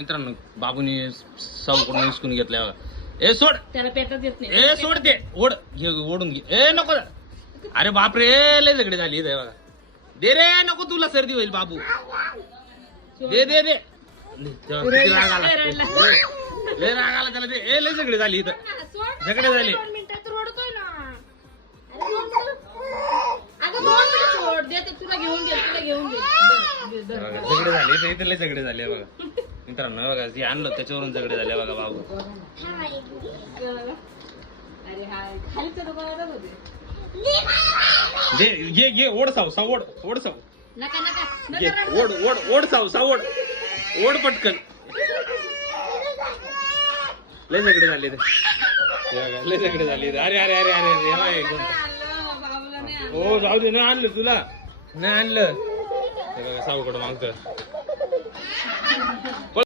मित्रांनो बाबूनी सावकडून विसकून घेतल्या बघा. ए सोड त्याला पेटच येत नाही. ए सोड ते ओढ घे ओढून घे. ए नको अरे बापरे लय झगडे झाली इथे बघा. दे रे नको तुला सर्दी होईल बाबू. दे दे दे किती राग आला लय राग आला त्याला. दे ए लय झगडे झाली इथं झगडे झाले. 2 मिनिटात रोडतोय ना. अगं 2 मिनिट सोड देते तुला घेऊन दे झगडे झाले इथे लय झगडे झाले बघा. मित्रांनो बघा जे आणलं त्याच्यावरून झगडे झाले बघा बाबू. अरे हाय खालीच दुकानात होते. दे घे घे ओढ साव सावड ओढ साव नका नका घे ओढ ओढ ओढ साव सावड ओढ पटकन. लय झगडे झाले ते लय झगडे झाले. अरे अरे अरे अरे अरे बाबूला नाही हो जाऊ दे ना आणलं तुला नाही आणलं. हे बघा सावकडं मागतं